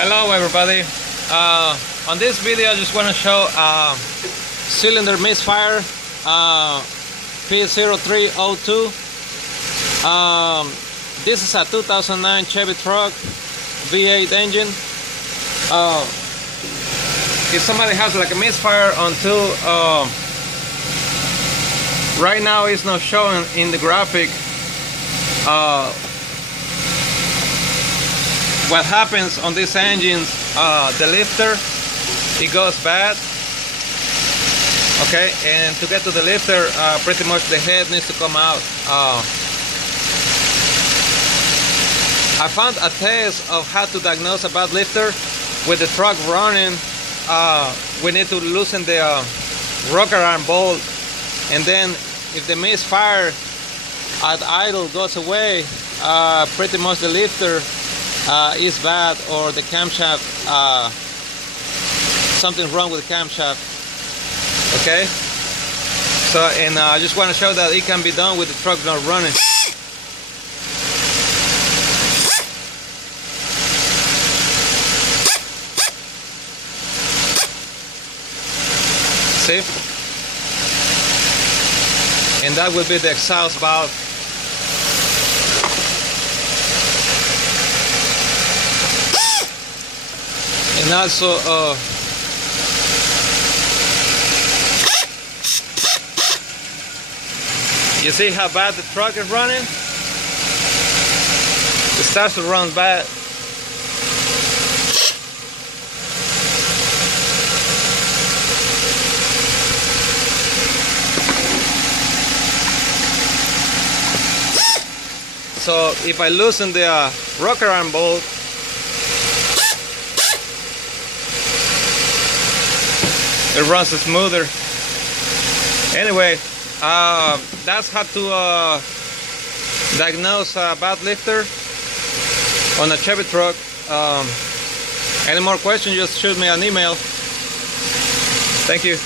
Hello everybody. On this video I just want to show cylinder misfire P0302. This is a 2009 Chevy truck, V8 engine. If somebody has like a misfire on two, right now it's not showing in the graphic what happens on these engines. The lifter, it goes bad, okay, and to get to the lifter, pretty much the head needs to come out. I found a test of how to diagnose a bad lifter. With the truck running, we need to loosen the rocker arm bolt, and then if the misfire at idle goes away, pretty much the lifter is bad, or the camshaft, something's wrong with the camshaft. Okay, so and I just want to show that it can be done with the truck not running. See, and that will be the exhaust valve. And also you see how bad the truck is running? It starts to run bad. So if I loosen the rocker arm bolt, it runs smoother. Anyway, that's how to diagnose a bad lifter on a Chevy truck. Any more questions, just shoot me an email. Thank you.